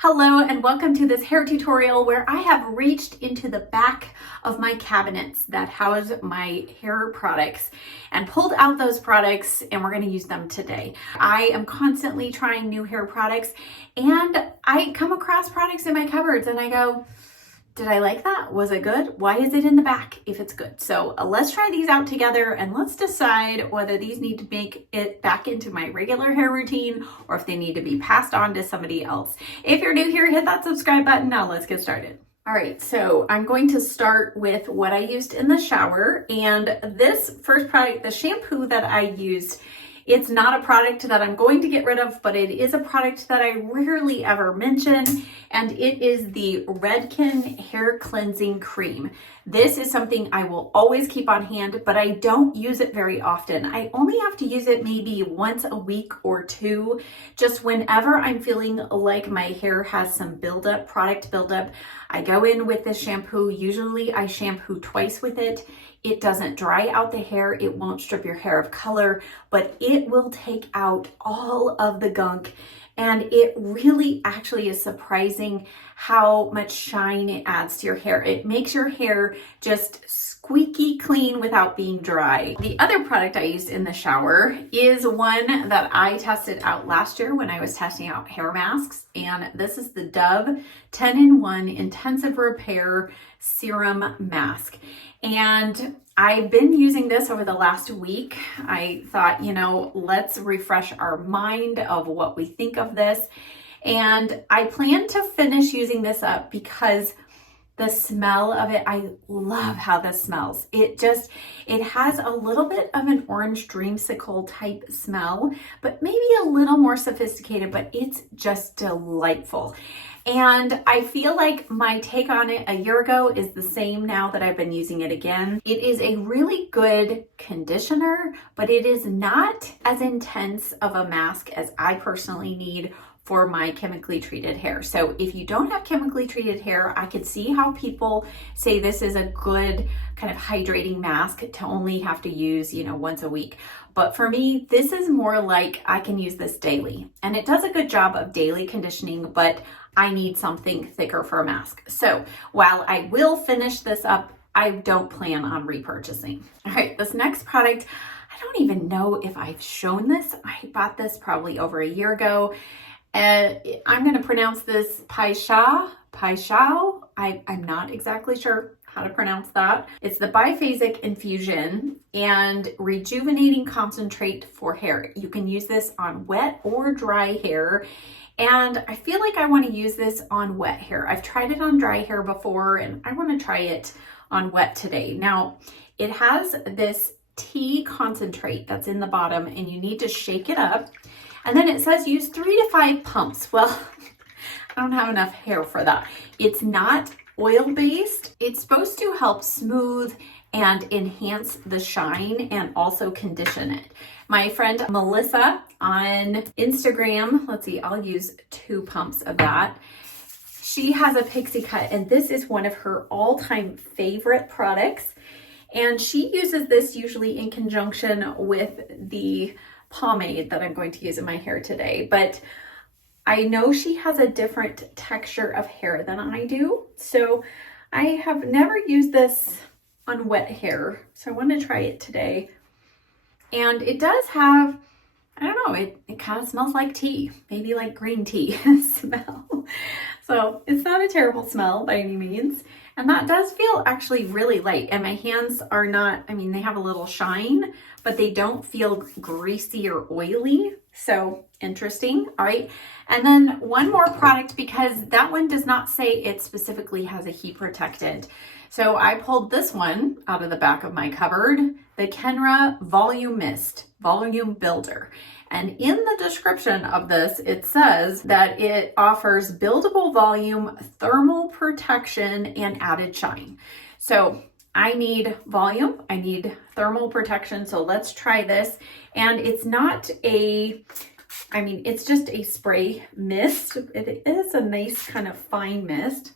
Hello and welcome to this hair tutorial where I have reached into the back of my cabinets that house my hair products and pulled out those products, and we're going to use them today. I am constantly trying new hair products and I come across products in my cupboards and I go, did I like that? Was it good? Why is it in the back if it's good? So let's try these out together and let's decide whether these need to make it back into my regular hair routine or if they need to be passed on to somebody else. If you're new here, hit that subscribe button. Now let's get started. All right, so I'm going to start with what I used in the shower. And this first product, the shampoo that I used, it's not a product that I'm going to get rid of, but it is a product that I rarely ever mention, and it is the Redken Hair Cleansing Cream. This is something I will always keep on hand, but I don't use it very often. I only have to use it maybe once a week or two, just whenever I'm feeling like my hair has some buildup, product buildup. I go in with this shampoo. Usually I shampoo twice with it. It doesn't dry out the hair, it won't strip your hair of color, but it will take out all of the gunk. And it really actually is surprising how much shine it adds to your hair. It makes your hair just squeaky clean without being dry. The other product I used in the shower is one that I tested out last year when I was testing out hair masks. And this is the Dove 10-in-1 Intensive Repair Serum Mask. And I've been using this over the last week. I thought, let's refresh our mind of what we think of this. And I plan to finish using this up because the smell of it, I love how this smells. It has a little bit of an orange dreamsicle type smell, but maybe a little more sophisticated, but it's just delightful. And I feel like my take on it a year ago is the same now that I've been using it again. It is a really good conditioner, but it is not as intense of a mask as I personally need for my chemically treated hair. So if you don't have chemically treated hair, I could see how people say this is a good kind of hydrating mask to only have to use, once a week. But for me, this is more like I can use this daily. And it does a good job of daily conditioning, but I need something thicker for a mask. So while I will finish this up, I don't plan on repurchasing. All right, this next product, I don't even know if I've shown this. I bought this probably over a year ago. I'm going to pronounce this Paishao. I'm not exactly sure how to pronounce that. It's the Biphasic Infusion and Rejuvenating Concentrate for hair. You can use this on wet or dry hair. And I feel like I want to use this on wet hair. I've tried it on dry hair before and I want to try it on wet today. Now, it has this tea concentrate that's in the bottom and you need to shake it up. And then it says use 3 to 5 pumps. Well, I don't have enough hair for that. It's not oil-based. It's supposed to help smooth and enhance the shine and also condition it. My friend Melissa on Instagram, let's see, I'll use 2 pumps of that. She has a Pixie cut and this is one of her all-time favorite products. And she uses this usually in conjunction with the pomade that I'm going to use in my hair today. But I know she has a different texture of hair than I do. So I have never used this on wet hair. So I want to try it today. And it does have, I don't know, it kind of smells like tea, maybe like green tea smell. So it's not a terrible smell by any means. And that does feel actually really light. And my hands are not, they have a little shine, but they don't feel greasy or oily. So interesting. All right. And then one more product, because that one does not say it specifically has a heat protectant. So I pulled this one out of the back of my cupboard, the Kenra Volume Mist Volume Builder. And in the description of this, it says that it offers buildable volume, thermal protection, and added shine. So I need volume, I need thermal protection. So let's try this. And it's not it's just a spray mist. It is a nice kind of fine mist.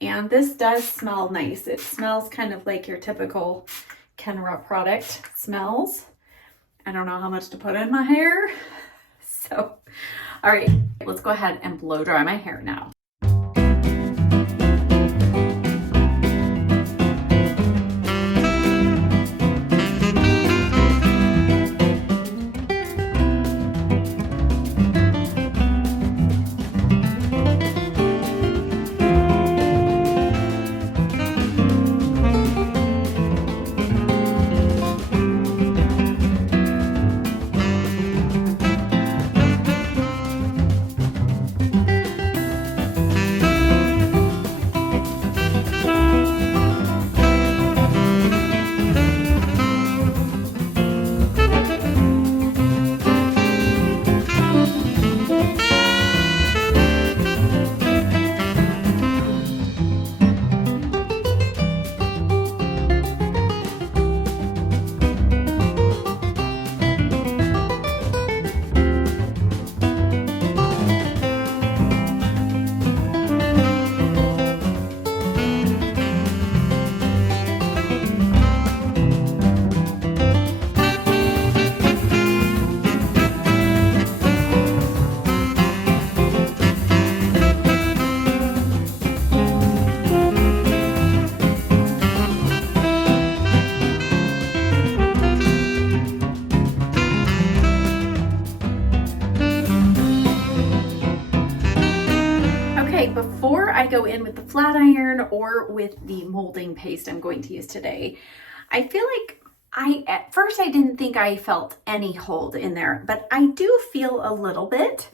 And this does smell nice. It smells kind of like your typical Kenra product smells. I don't know how much to put in my hair. So All right, let's go ahead and blow dry my hair now. Before I go in with the flat iron or with the molding paste I'm going to use today, I feel like at first I didn't think I felt any hold in there, but I do feel a little bit.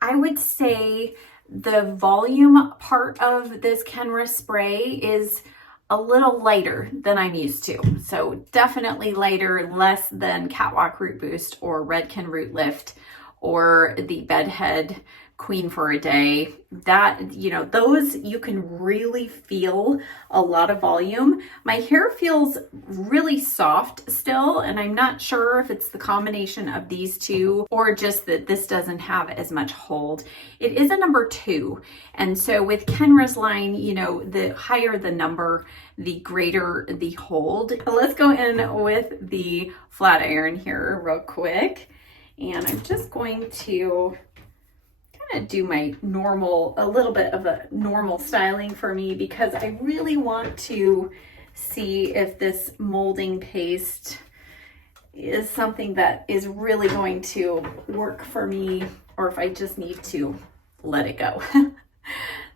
I would say the volume part of this Kenra spray is a little lighter than I'm used to. So definitely lighter, less than Catwalk Root Boost or Redken Root Lift or the Bedhead Queen for a Day. That, you know, those you can really feel a lot of volume. My hair feels really soft still, and I'm not sure if it's the combination of these two or just that this doesn't have as much hold. It is a number 2, and so with Kenra's line, you know, the higher the number, the greater the hold. Let's go in with the flat iron here real quick, and I'm just going to do my normal, a little bit of a normal styling for me, because I really want to see if this molding paste is something that is really going to work for me, or if I just need to let it go.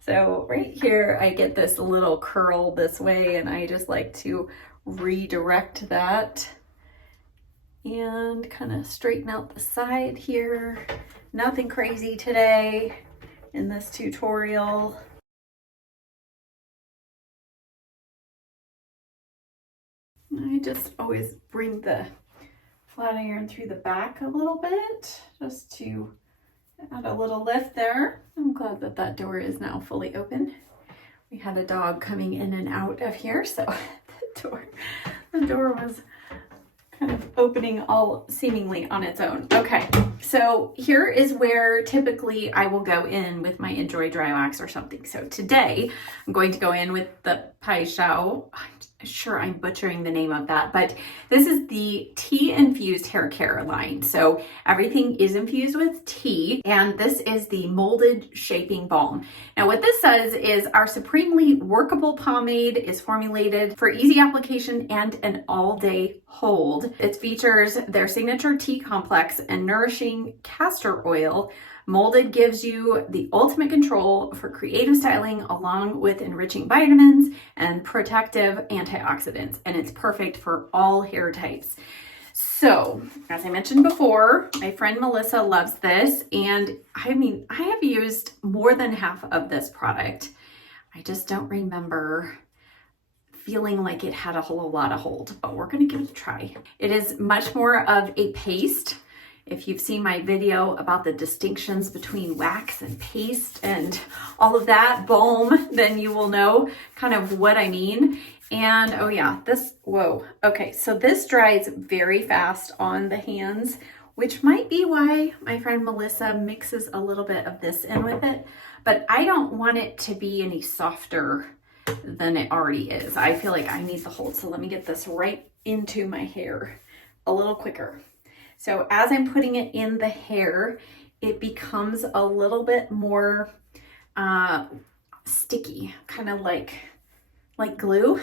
So right here, I get this little curl this way, and I just like to redirect that and kind of straighten out the side here. Nothing crazy today in this tutorial. I just always bring the flat iron through the back a little bit just to add a little lift there. I'm glad that that door is now fully open. We had a dog coming in and out of here, so the door was kind of opening all seemingly on its own. Okay, so here is where typically I will go in with my Enjoy Dry Wax or something. So today I'm going to go in with the Pai Shao. I'm sure I'm butchering the name of that, but this is the tea infused hair care line. So everything is infused with tea, and this is the molded shaping balm. Now what this says is our supremely workable pomade is formulated for easy application and an all-day hold. It features their signature tea complex and nourishing castor oil. Molded gives you the ultimate control for creative styling, along with enriching vitamins and protective antioxidants, and it's perfect for all hair types. So, as I mentioned before, my friend Melissa loves this, and I mean, I have used more than half of this product. I just don't remember feeling like it had a whole lot of hold, but we're gonna give it a try. It is much more of a paste. If you've seen my video about the distinctions between wax and paste and all of that, balm, then you will know kind of what I mean. And oh yeah, whoa. Okay, so this dries very fast on the hands, which might be why my friend Melissa mixes a little bit of this in with it, but I don't want it to be any softer than it already is. I feel like I need the hold, so let me get this right into my hair a little quicker. So as I'm putting it in the hair, it becomes a little bit more sticky, kind of like glue.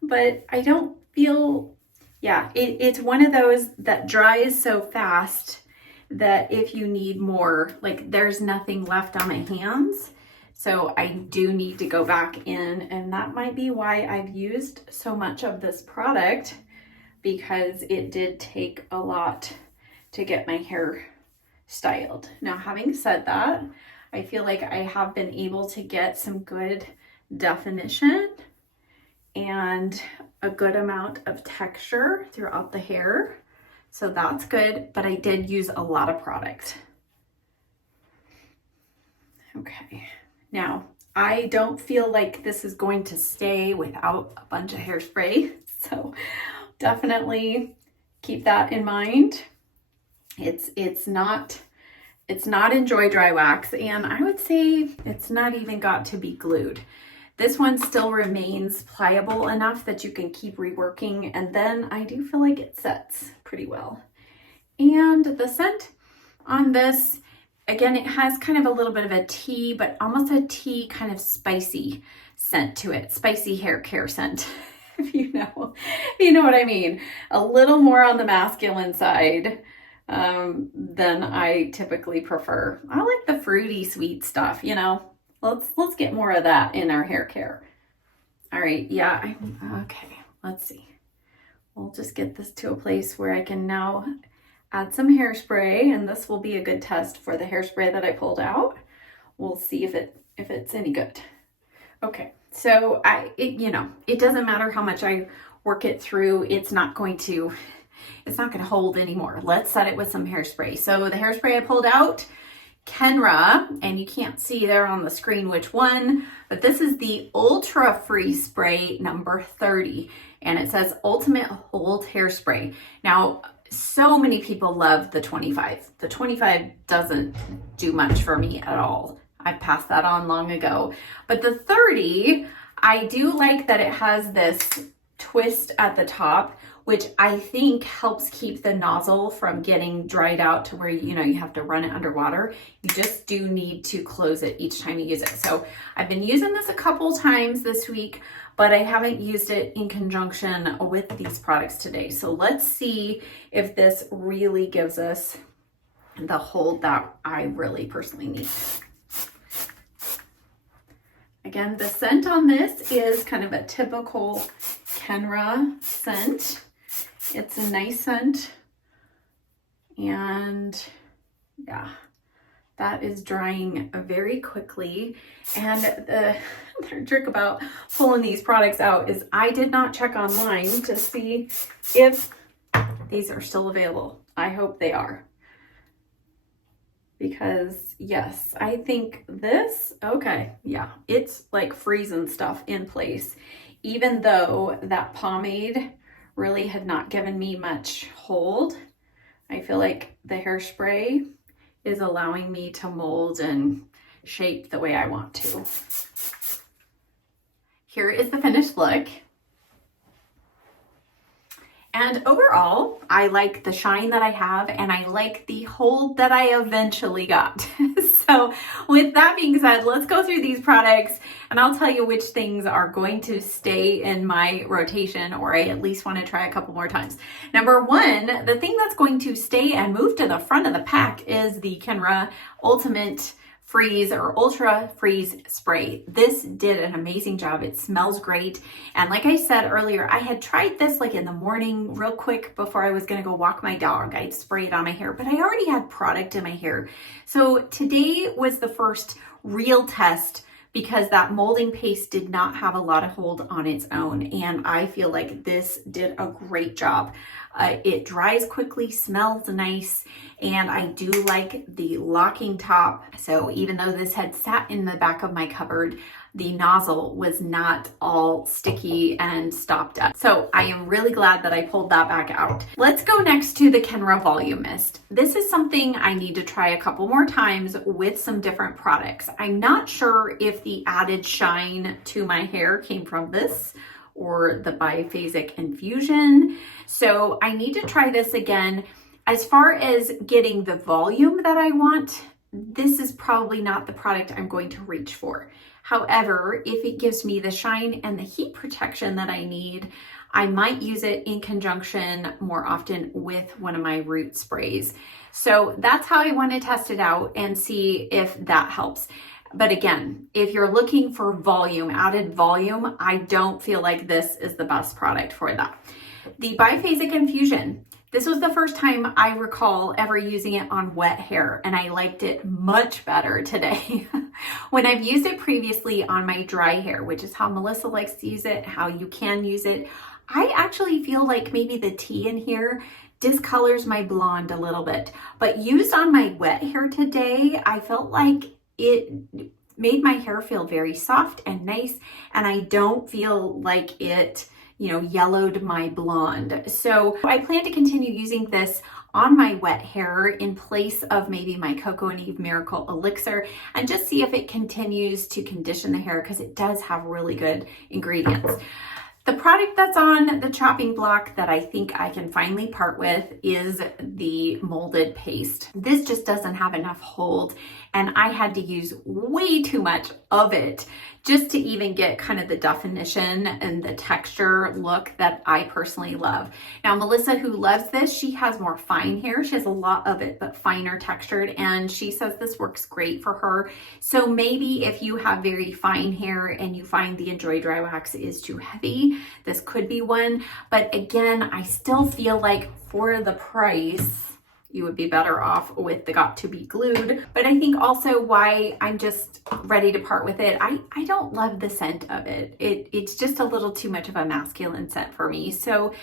But I don't feel, yeah, it's one of those that dries so fast that if you need more, like there's nothing left on my hands. So I do need to go back in, and that might be why I've used so much of this product, because it did take a lot to get my hair styled. Now, having said that, I feel like I have been able to get some good definition and a good amount of texture throughout the hair. So that's good, but I did use a lot of product. Okay, now I don't feel like this is going to stay without a bunch of hairspray. So definitely keep that in mind. It's not Enjoy Dry Wax, and I would say it's not even got to be glued. This one still remains pliable enough that you can keep reworking, and then I do feel like it sets pretty well. And the scent on this, again, it has kind of a little bit of a tea, but almost a tea kind of spicy scent to it. Spicy hair care scent, if you know what I mean. A little more on the masculine side than I typically prefer. I like the fruity sweet stuff, you know. Let's get more of that in our hair care. All right, yeah, okay, let's see. We'll just get this to a place where I can now add some hairspray, and this will be a good test for the hairspray that I pulled out. We'll see if it's any good. Okay, so it doesn't matter how much I work it through, it's not going to hold anymore. Let's set it with some hairspray. So the hairspray I pulled out, Kenra, and you can't see there on the screen which one, but this is the Ultra Freeze Spray number 30, and it says Ultimate Hold Hairspray. Now, so many people love the 25. The 25 doesn't do much for me at all. I passed that on long ago. But the 30, I do like that it has this twist at the top, which I think helps keep the nozzle from getting dried out to where, you have to run it underwater. You just do need to close it each time you use it. So I've been using this a couple times this week, but I haven't used it in conjunction with these products today. So let's see if this really gives us the hold that I really personally need. Again, the scent on this is kind of a typical Kenra scent. It's a nice scent, and yeah, that is drying very quickly. And the trick about pulling these products out is I did not check online to see if these are still available. I hope they are, because yes, I think this, okay, yeah, it's like freezing stuff in place, even though that pomade really had not given me much hold. I feel like the hairspray is allowing me to mold and shape the way I want to. Here is the finished look. And overall, I like the shine that I have, and I like the hold that I eventually got. So with that being said, let's go through these products, and I'll tell you which things are going to stay in my rotation, or I at least want to try a couple more times. Number one, the thing that's going to stay and move to the front of the pack is the Kenra Ultimate Freeze or Ultra Freeze Spray. This did an amazing job. It smells great. And like I said earlier, I had tried this like in the morning real quick before I was gonna go walk my dog. I'd spray it on my hair, but I already had product in my hair. So today was the first real test, because that molding paste did not have a lot of hold on its own. And I feel like this did a great job. It dries quickly, smells nice, and I do like the locking top. So even though this had sat in the back of my cupboard, the nozzle was not all sticky and stopped up. So I am really glad that I pulled that back out. Let's go next to the Kenra Volume Mist. This is something I need to try a couple more times with some different products. I'm not sure if the added shine to my hair came from this or the biphasic infusion. So I need to try this again. As far as getting the volume that I want, this is probably not the product I'm going to reach for. However, if it gives me the shine and the heat protection that I need, I might use it in conjunction more often with one of my root sprays. So that's how I want to test it out and see if that helps. But again, if you're looking for volume, added volume, I don't feel like this is the best product for that. The Biphasic Infusion. This was the first time I recall ever using it on wet hair, and I liked it much better today. When I've used it previously on my dry hair, which is how Melissa likes to use it, how you can use it, I actually feel like maybe the tea in here discolors my blonde a little bit. But used on my wet hair today, I felt like it made my hair feel very soft and nice, and I don't feel like it yellowed my blonde. So I plan to continue using this on my wet hair in place of maybe my Cocoa and Eve Miracle Elixir, and just see if it continues to condition the hair, because it does have really good ingredients. The product that's on the chopping block that I think I can finally part with is the molded paste. This just doesn't have enough hold, and I had to use way too much of it just to even get kind of the definition and the texture look that I personally love. Now, Melissa, who loves this, she has more fine hair. She has a lot of it, but finer textured, and she says this works great for her. So maybe if you have very fine hair and you find the Enjoy Dry Wax is too heavy, this could be one. But again, I still feel like for the price, you would be better off with the Got to Be Glued. But I think also why I'm just ready to part with it, I don't love the scent of it. It's just a little too much of a masculine scent for me. So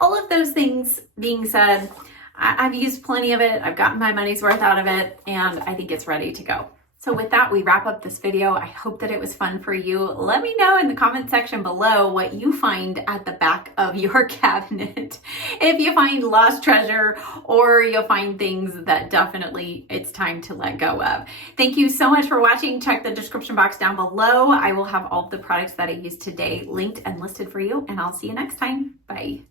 all of those things being said, I've used plenty of it. I've gotten my money's worth out of it, and I think it's ready to go. So with that, we wrap up this video. I hope that it was fun for you. Let me know in the comment section below what you find at the back of your cabinet. If you find lost treasure, or you'll find things that definitely it's time to let go of. Thank you so much for watching. Check the description box down below. I will have all of the products that I used today linked and listed for you, and I'll see you next time. Bye.